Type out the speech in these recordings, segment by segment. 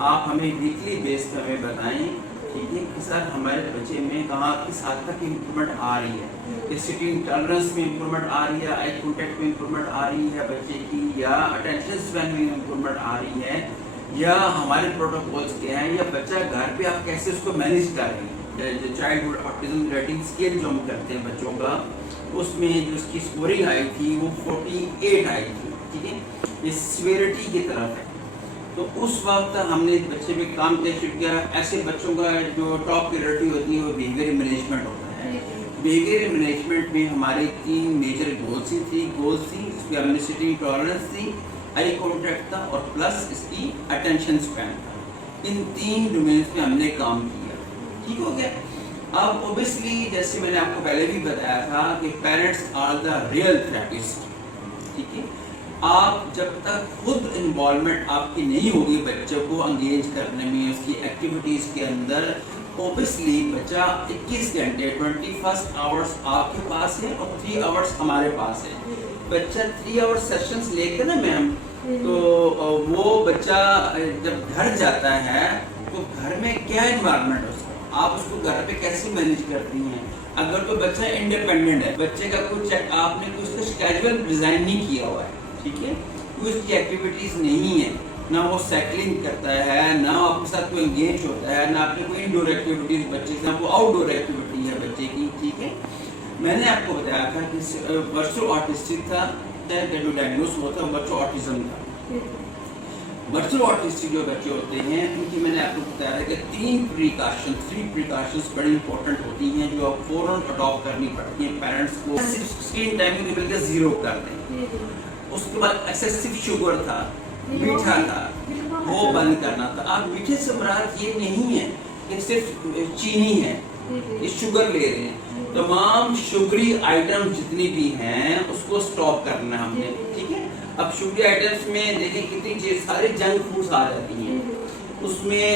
آپ ہمیں ویکلی بیس پہ ہمیں بتائیں ٹھیک ہے کہ سر ہمارے بچے میں کہاں کس حد تک امپرومنٹ آ رہی ہے، کہ سٹنگ ٹالرنس میں امپرومنٹ آ رہی ہے، آئی کانٹیکٹ میں امپرومنٹ آ رہی ہے بچے کی، یا اٹینشن اسپین میں امپرومنٹ آ رہی ہے، یا ہمارے پروٹوکولس کیا ہیں، یا بچہ گھر پہ آپ کیسے اس کو مینیج کر رہے ہیں۔ جو childhood autism rating scale جو ہم کرتے ہیں بچوں کا، اس میں جو اس کی اسکورنگ آئی تھی وہ 48 آئی تھی، ٹھیک ہے، یہ سیویرٹی کی طرف ہے۔ تو اس وقت ہم نے بچے پہ کام کیا شروع کیا۔ ایسے بچوں کا جو ٹاپ پریورٹی ہوتی ہے وہ بیہیویئر مینجمنٹ ہوتا ہے۔ بیہیویئر مینجمنٹ میں ہماری 3 میجر گولس تھی، اس کی ہم نے سٹنگ ٹالرنس تھی، آئی کانٹیکٹ تھا، اور پلس اس کی اٹینشن اسپین تھا۔ ان 3 ڈومینس میں ہم نے کام کیا، ٹھیک ہو گیا۔ اب اوبیسلی جیسے میں نے آپ کو پہلے بھی بتایا تھا کہ parents are the real therapist, ٹھیک ہے۔ آپ جب تک خود انوالومنٹ آپ کی نہیں ہوگی بچے کو انگیج کرنے میں، اس کی ایکٹیویٹیز کے اندر، اوبیسلی بچہ 21 گھنٹے 21 آورس آپ کے پاس ہے اور 3 آورس ہمارے پاس ہے۔ بچہ 3 آور سیشنز لے کے نا میم، تو وہ بچہ جب گھر جاتا ہے تو گھر میں کیا انوائرمنٹ ہے، آپ اس کو گھر پہ کیسے مینیج کرتی ہیں۔ اگر تو بچہ انڈیپینڈنٹ ہے، بچے کا کچھ آپ نے کچھ کا اسکیجول ڈیزائن نہیں کیا ہوا ہے، ٹھیک ہے، کوئی اس کی ایکٹیویٹیز نہیں ہے، نہ وہ سائیکلنگ کرتا ہے، نہ آپ کے ساتھ کوئی انگیج ہوتا ہے، نہ آپ نے کوئی انڈور ایکٹیویٹیز بچے سے، نہ وہ آؤٹ ڈور ایکٹیویٹی ہے بچے کی، ٹھیک ہے۔ میں نے آپ کو بتایا تھا کہ ورچو آٹسٹک تھا، جو ڈائگنوز ہوا تھا ورچو آٹزم تھا۔ ورچو آٹسٹک جو بچے ہوتے ہیں ان کی میں نے آپ کو بتایا ہے کہ 3 پریکاشنز بڑی امپورٹنٹ ہوتی ہیں جو آپ فوراً اڈاپٹ کرنی پڑتی ہیں پیرنٹس کو۔ اسکرین ٹائمنگ بلکہ 0 کر دیں۔ اس کے بعد ایکسیسو شوگر تھا، میٹھا تھا، وہ بند کرنا تھا۔ آپ میٹھے سے مراد یہ نہیں ہے کہ صرف چینی ہے، یہ شوگر لے رہے ہیں، تمام شوگری آئٹم جتنی بھی ہیں اس کو سٹاپ کرنا ہے ہم نے، ٹھیک ہے۔ اب شوگری آئٹمس میں دیکھیں کتنی چیز، سارے جنک فوڈز آ جاتی ہیں، اس میں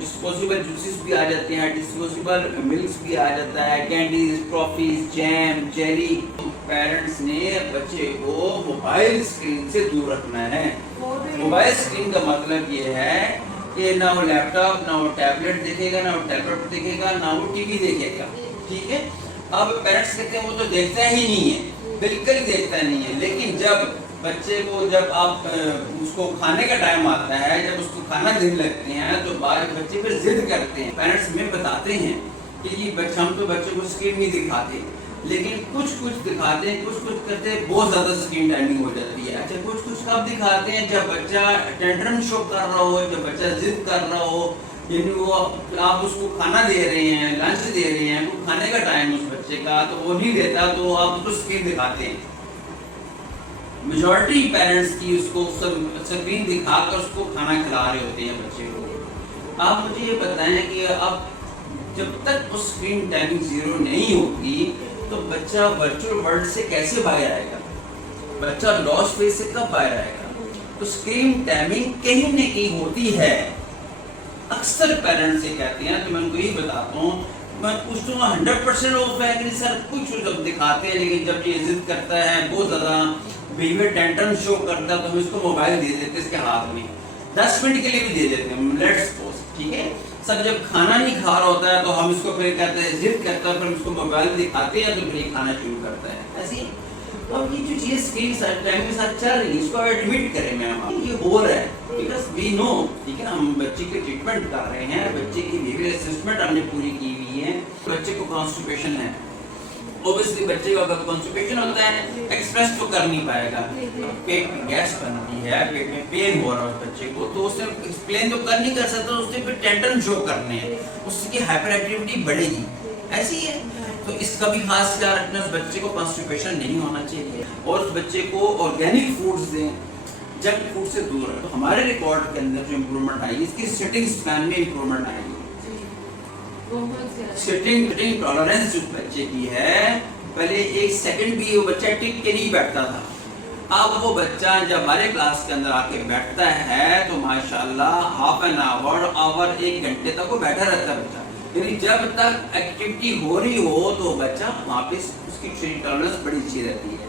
ڈسپوزیبل جوسز بھی آ جاتے ہیں، ڈسپوزیبل ملکس بھی آ جاتا ہے، کینڈیز، ٹرافیز، جیم، جیلی۔ پیرنٹس نے بچے کو موبائل اسکرین سے دور رکھنا ہے۔ موبائل اسکرین کا مطلب یہ ہے کہ نہ وہ لیپ ٹاپ، نہ وہ ٹیبلٹ دیکھے گا، نہ وہ ٹیبلٹ دیکھے گا، نہ وہ ٹی وی دیکھے گا، ٹھیک ہے۔ اب پیرنٹس کہتے ہیں وہ تو دیکھتا ہی نہیں ہے، بالکل دیکھتا نہیں ہے، لیکن جب بچے کو جب آپ اس کو کھانے کا ٹائم آتا ہے، جب اس کو کھانا دینے لگتے ہیں تو بعض بچے پھر ضد کرتے ہیں۔ پیرنٹس میں بتاتے ہیں کہ جی ہم تو بچے کو اسکرین نہیں دکھاتے، لیکن کچھ دکھاتے ہیں، کچھ کرتے ہیں، بہت زیادہ اسکرین ٹائمنگ ہو جاتی ہے۔ اچھا کچھ کب دکھاتے ہیں؟ جب بچہ ٹینٹرم شو کر رہا ہو، جب بچہ ضد کر رہا ہو، یعنی وہ آپ اس کو کھانا دے رہے ہیں، لنچ دے رہے ہیں، وہ کھانے کا ٹائم اس بچے کا تو وہ نہیں دیتا تو آپ اس کو اسکرین دکھاتے ہیں۔ میجورٹی پیرنٹس کی اس کو اسکرین دکھا کر اس کو کھانا کھلا رہے ہوتے ہیں بچے کو۔ آپ مجھے یہ بتائیں کہ اب جب تک وہ اسکرین ٹائمنگ 0 نہیں ہوگی تو بچہ ورچوئل ورلڈ سے کیسے باہر آئے گا؟ بچہ لاس فیز سے کب باہر آئے گا؟ تو اسکرین ٹائمنگ کہیں نہ کہیں ہوتی ہے۔ اکثر پیرنٹس سے کہتے ہیں، تو میں ان کو یہی بتاتا ہوں، میں پوچھتا ہوں 100% آف ہے کہ سر کچھ جب دکھاتے ہیں، لیکن جب یہ ضد کرتا ہے، بہت زیادہ بیہیویئر ٹینٹرم شو کرتا ہے تو ہم اس کو موبائل دے دیتے ہیں اس کے ہاتھ میں، 10 منٹ کے لیے بھی دے دیتے ہیں، لیٹس سپوز، ٹھیک ہے۔ سر جب کھانا نہیں کھا رہا ہوتا ہے تو ہم اس کو پھر کہتے ہیں، ضد کرتا ہے، پھر اس کو موبائل دکھاتے ہیں تو پھر یہ کھانا شروع کرتا ہے، ایسے ہی۔ اب یہ جو چیز اسکرین ٹائم کے ساتھ چل رہی ہے، اس کو ایڈمٹ کریں میم، یہ ہو رہا ہے، بیکاز وی نو، ٹھیک ہے، ہم بچے کی ٹریٹمنٹ کر رہے ہیں، بچے کی بیہیویئر اسسمنٹ ہم نے پوری کی ہوئی ہے۔ بچے کو کانسٹیپیشن ہے، اوبیسلی بچے کو اگر کانسٹیپیشن ہوتا ہے ایکسپریس تو کر نہیں پائے گا، پیٹ میں گیس بنتی ہے، پیٹ میں پین ہو رہا ہے بچے کو، تو اس نے ایکسپلین تو کر نہیں کر سکتا، اس نے پھر ٹینٹرم شو کرنے ہیں، اس کی ہائپر ایکٹیویٹی بڑھے گی، ایسی ہے۔ تو اس کا بھی خاص خیال رکھنا، بچے کو کانسٹیپیشن نہیں ہونا چاہیے، اور اس بچے کو آرگینک فوڈز دیں، جنک فوڈ سے دور رکھو۔ ہمارے ریکارڈ کے اندر جو امپرومنٹ آئی، اس کی سٹنگ اسپین میں امپرومنٹ آئی، سٹنگ ٹالرنس جو بچے کی ہے، پہلے 1 سیکنڈ بھی وہ بچہ ٹک کے نہیں بیٹھتا تھا، اب وہ بچہ جب ہمارے کلاس کے اندر آ کے بیٹھتا ہے تو ماشاءاللہ ہاف این آور 1 گھنٹے تک وہ بیٹھا رہتا ہے بچہ، یعنی جب تک ایکٹیویٹی ہو رہی ہو تو بچہ وہاں پہ اس کی ٹالرنس بڑی اچھی رہتی ہے۔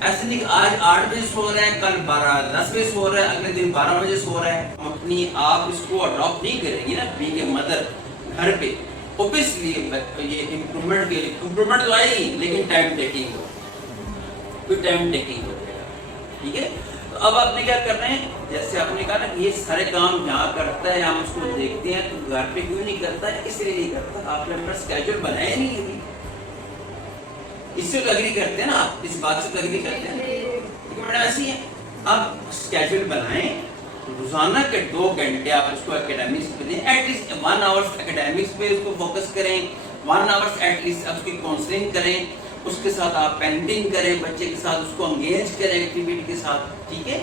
ایسے نہیں کہ آج 8 بجے سو رہے ہیں، کل 10 بجے سو رہے ہیں، اگلے دن 12 بجے سو رہے ہیں. اپنی آپ اس کو اڈاپٹ نہیں کریں گی نا بینگ اے مدر گھر پہ، اوبیسلی یہ امپرومنٹ تو آئے گی لیکن ٹائم ٹیکنگ ہو، کوئی ٹائم ٹیکنگ ہو جائے گا. ٹھیک ہے، تو اب آپ نے کیا کرنا ہے، جیسے آپ نے کہا نا کہ یہ سارے کام جہاں کرتا ہے ہم اس کو دیکھتے ہیں تو گھر پہ کیوں نہیں کرتا ہے، اس لیے نہیں کرتا آپ نے اپنا اسکیجول بنایا نہیں ہے. اس سے تو اگری کرتے ہیں نا آپ، اس بات سے تو اگری کرتے ہیں لیکن ایسی ہے. اب اسکیجول بنائیں، روزانہ کے 2 گھنٹے آپ اس کو اکیڈیمکس پہ دیں، ایٹ لیسٹ 1 آور اکیڈیمکس پہ اس کو فوکس کریں، 1 آور ایٹ لیسٹ آپ اس کی کاؤنسلنگ کریں، اس کے ساتھ آپ پینٹنگ کریں، بچے کے ساتھ اس کو انگیج کریں ایکٹیویٹی کے ساتھ. ٹھیک ہے،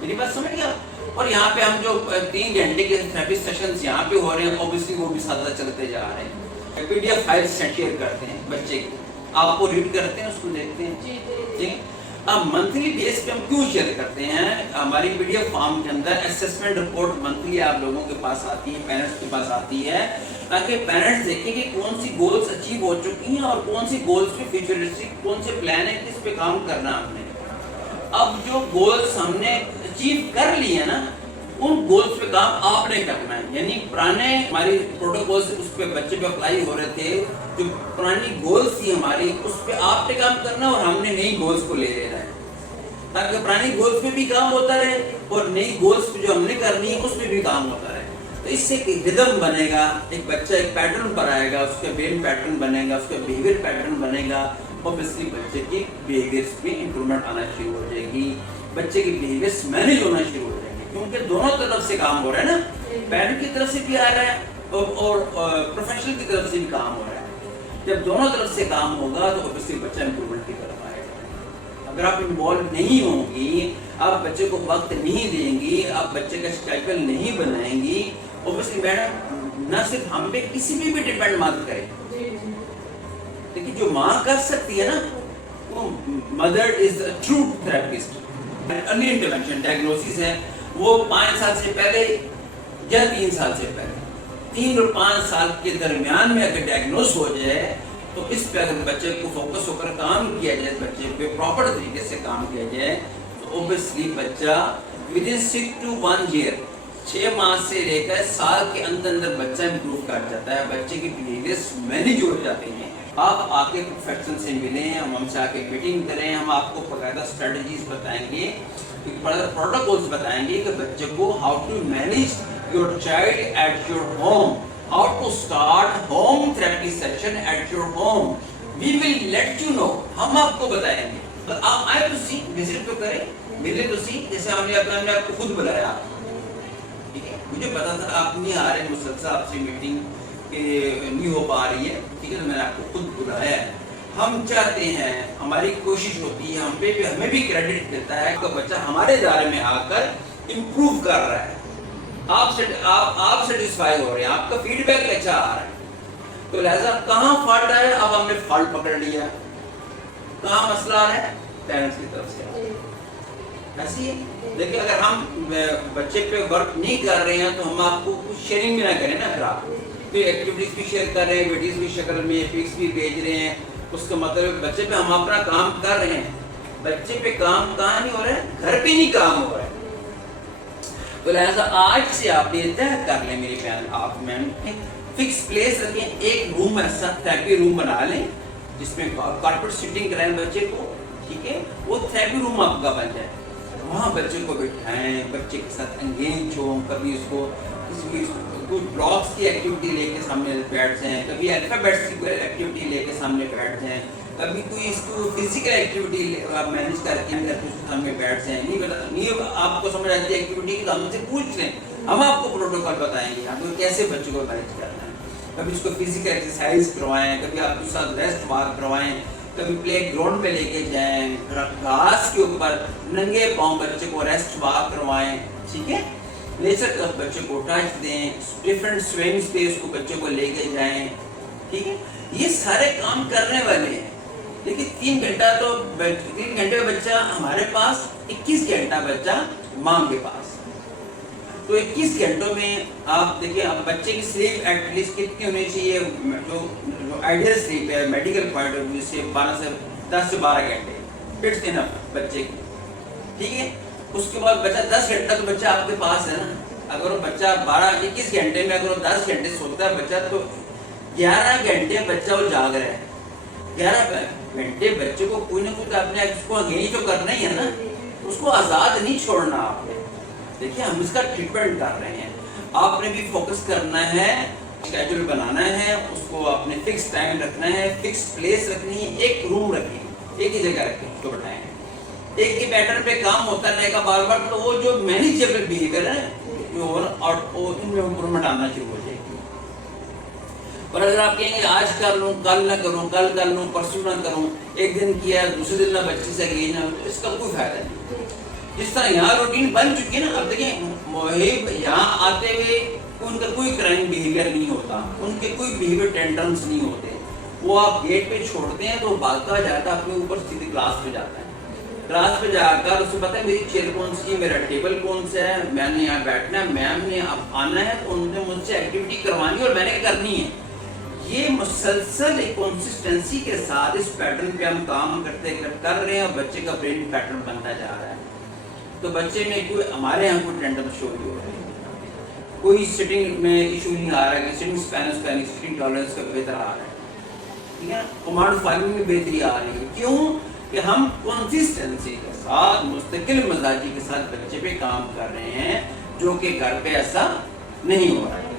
میری بات سمجھ گیا. اور یہاں پہ ہم جو 3 گھنٹے کے تھراپی سیشنز یہاں پہ ہو رہے ہیں اوبیسلی وہ بھی ساتھ چلتے جا رہے ہیں. P D F file share کرتے ہیں بچے کی، آپ کو ریڈ کرتے ہیں، اس کو دیکھتے ہیں. ٹھیک، اب منتھلی بیس پہ ہم کیوں شیئر کرتے ہیں، ہماری پی ڈی ایف فارم کے اندر اسسمنٹ رپورٹ منتھلی آپ لوگوں کے پاس آتی ہے، پیرنٹس کے پاس آتی ہے، تاکہ پیرنٹس دیکھیں کہ کون سی گولز اچیو ہو چکی ہیں اور کون سی گولز پہ فیوچرسٹک کون سے پلان ہے، کس پہ کام کرنا ہم نے. اب جو گولز ہم نے اچیو کر لی ہے نا، ان گولز پہ کام آپ نے کرنا ہے. یعنی پرانے ہماری پروٹوکولز اس پہ بچے پہ اپلائی ہو رہے تھے، جو پرانی گولز تھی ہماری اس پہ آپ نے کام کرنا اور ہم نے نئی گولز کو لے لینا ہے، تاکہ پرانی گولز پہ بھی کام ہوتا رہے اور نئی گولز پہ جو ہم نے کرنی ہے اس پہ بھی کام ہوتا رہے. تو اس سے ایک ردم بنے گا، ایک بچہ ایک پیٹرن پر آئے گا، اس کا برین پیٹرن بنے گا، اس کا بیہیویئر پیٹرن بنے گا. اوبیسلی بچے کی بیہیویئرس میں امپرومنٹ آنا شروع ہو جائے گی، بچے کی بیہیویئرس مینیج ہونا شروع ہو جائیں گے، کیونکہ دونوں طرف سے کام ہو رہا ہے نا، پیرنٹ کی طرف سے بھی آ رہا ہے اور پروفیشنل کی طرف سے بھی کام ہو رہا ہے. جب دونوں طرف سے کام ہوگا تو اوبیسلی بچہ امپرومنٹ کی طرف آئے گا. اگر آپ انوالو نہیں ہوں گی، آپ بچے کو وقت نہیں دیں گی، آپ بچے کا اسکیجول نہیں بنائیں گی، اوبیسلی میڈم نہ صرف ہم پہ کسی بھی ڈیپینڈ مت کریں. لیکن جو ماں کر سکتی ہے نا، وہ mother is a true therapist. Early intervention diagnosis ہے وہ 5 سال سے پہلے یا 3 سال سے پہلے، 3 اور 5 سال کے درمیان میں اگر ڈائگنوز ہو جائے تو اس پہ اگر بچے کو فوکس ہو کر کام کیا جائے، بچے پہ پراپر طریقے سے کام کیا جائے تو اوبیسلی بچہ ود ان 6 to 1 year 6 ماہ سے لے کر سال کے اندر بچہ امپروو کر جاتا ہے، بچے کی بیہیویئرس مینیج ہو جاتے ہیں. آپ آ کے پروفیشنل سے ملیں، ہم سے آ کے میٹنگ کریں، ہم آپ کو باقاعدہ اسٹریٹجیز بتائیں گے، پروٹوکولز بتائیں گے کہ بچے کو how to manage your child at your home, how to start home therapy session at your home. We will let you know, ہم آپ کو بتائیں گے. آپ آئے تو سی، وزٹ تو کریں، ملے تو سی، جیسے ہم نے آپ کو خود بلایا. ٹھیک ہے، مجھے پتا تھا آپ نہیں آ رہے، مسلسل آپ سے میٹنگ نہیں ہو پا رہی ہے. ٹھیک ہے، تو میں نے آپ کو خود بلایا ہے. ہم چاہتے ہیں، ہماری کوشش ہوتی ہے، ہمیں بھی کریڈٹ ملتا ہے کہ بچہ ہمارے ادارے میں آ کر امپروو کر رہا ہے، آپ سیٹسفائی ہو رہے ہیں، آپ کا فیڈ بیک اچھا آ رہا ہے. تو لہٰذا کہاں فالٹ آیا، اب ہم نے فالٹ پکڑ لیا، کہاں مسئلہ آ رہا ہے، پیرنٹس کی طرف سے. ایسی ہے. دیکھیں اگر ہم بچے پہ ورک نہیں کر رہے ہیں تو ہم آپ کو کچھ شیئرنگ بھی نہ کریں نا. اگر آپ کوئی ایکٹیویٹیز بھی شیئر کر رہے ہیں، ویڈیوز بھی شکل میں پکس بھی بھیج رہے ہیں، اس کا مطلب بچے پہ ہم اپنا کام کر رہے ہیں. بچے پہ کام کہاں نہیں ہو رہا ہے، گھر پہ نہیں کام ہو رہا ہے. تو لہٰذا آج سے آپ یہ طے کر لیں میری بہن، آپ میں فکس پلیس رکھیں، ایک روم ایسا تھراپی روم بنا لیں جس میں کارپیٹ سیٹنگ کرائیں بچے کو. ٹھیک ہے، وہ تھراپی روم آپ کا بن جائے، وہاں بچے کو بٹھائیں، بچے کے ساتھ انگیج ہوں. کبھی اس کو کوئی بلاکس کی ایکٹیویٹی لے کے سامنے بیٹھ جائیں، کبھی الفابیٹس کی کوئی ایکٹیویٹی لے کے سامنے بیٹھ جائیں، کبھی کوئی اس کو فزیکل ایکٹیویٹی آپ مینیج کر کے اس کے سامنے بیٹھ جائیں. نہیں آپ کو سمجھ آتی ہے ایکٹیویٹی کی تو ہم سے پوچھ لیں، ہم آپ کو پروٹوکول بتائیں گے آپ کو کیسے بچوں کو مینیج کرنا ہے. کبھی اس کو فزیکل ایکسرسائز کروائیں، کبھی آپ کے ساتھ ریسٹ واک کروائیں، کبھی پلے گراؤنڈ پہ لے کے جائیں، گھاس کے اوپر ننگے پاؤں بچے کو ریسٹ واک کروائیں. ٹھیک ہے، نیچر کا بچے کو ٹچ دیں، ڈفرینٹ سوئنگ اسپیس کو بچے کو لے کے جائیں. ٹھیک ہے، یہ سارے کام کرنے والے ہیں. لیکن 3 گھنٹہ تو 3 گھنٹے کا بچہ ہمارے پاس، 21 گھنٹہ بچہ ماں کے پاس. تو 21 گھنٹوں میں آپ دیکھیں اب بچے کی سلیپ ایٹ لیسٹ کتنی ہونی چاہیے، جو آئیڈیل سلیپ ہے میڈیکل پوائنٹ آف ویو سے 10 سے 12 گھنٹے. اٹس انف بچے کی، ٹھیک ہے. اس کے بعد بچہ 10 گھنٹہ تو بچہ آپ کے پاس ہے نا. اگر وہ بچہ 12-21 گھنٹے میں اگر وہ 10 گھنٹے سوتا ہے بچہ، تو 11 گھنٹے بچہ وہ جاگ رہا ہے. 11 گھنٹے بچے کو کوئی نہ کوئی اپنے اس کو اگینی تو کرنا ہی ہے نا، اس کو آزاد نہیں چھوڑنا آپ نے. دیکھیے ہم اس کا ٹریٹمنٹ کر رہے ہیں. آپ نے بھی فوکس کرنا ہے، اسکیجول بنانا ہے، اس کو آپ نے فکس ٹائم رکھنا ہے، فکس پلیس رکھنی ہے، ایک روم رکھیں، ایک ہی جگہ رکھیں، اس کو بٹھائیں. ایک ہی پیٹرن پہ کام ہوتا رہے گا بار بار، تو وہ جو مینیجیبل بیہیویئر ہے ان میں امپرومنٹ آنا شروع ہو جائے گی. اور اگر آپ کہیں گے آج کر لوں، کل نہ کروں، کل کر لوں، پرسوں نہ کروں، ایک دن کیا دوسرے دن نہ بچے سے انگیج نہ ہو، تو اس کا کوئی فائدہ نہیں. جس طرح یہاں روٹین بن چکی ہے نا، اب دیکھیں محب یہاں آتے ہوئے ان کا کوئی کرائم بیہیویئر نہیں ہوتا، ان کے کوئی بیہیویئر ٹینڈرنس نہیں ہوتے. وہ آپ گیٹ پہ چھوڑتے ہیں تو وہ بھاگتا جاتا ہے اپنے اوپر، سیدھی کلاس پہ جاتا ہے. کلاس پہ جا کر اسے پتہ ہے میری چیئر کون سی ہے، میرا ٹیبل کون سا ہے، میں نے یہاں بیٹھنا ہے، میم نے اب آنا ہے تو انہوں نے مجھ سے ایکٹیویٹی کروانی ہے اور میں نے کرنی ہے. یہ مسلسل ایک کنسسٹنسی کے ساتھ اس پیٹرن پہ ہم کام کرتے کر رہے ہیں اور بچے کا برین پیٹرن بنتا جا رہا ہے. تو بچے میں کوئی ہمارے یہاں کوئی ٹینڈر شو نہیں ہو رہا ہے، کوئی سٹنگ میں ایشو نہیں آ رہا ہے، سٹنگ اسپینس سٹنگ ٹالرنس کا بہتر آ رہا ہے، ٹھیک ہے. کمانڈ فائلنگ میں بہتری آ رہی ہے. کیوں کہ ہم کنسسٹنسی کے ساتھ مستقل مزاجی کے ساتھ بچے پہ کام کر رہے ہیں، جو کہ گھر پہ ایسا نہیں ہو رہا ہے.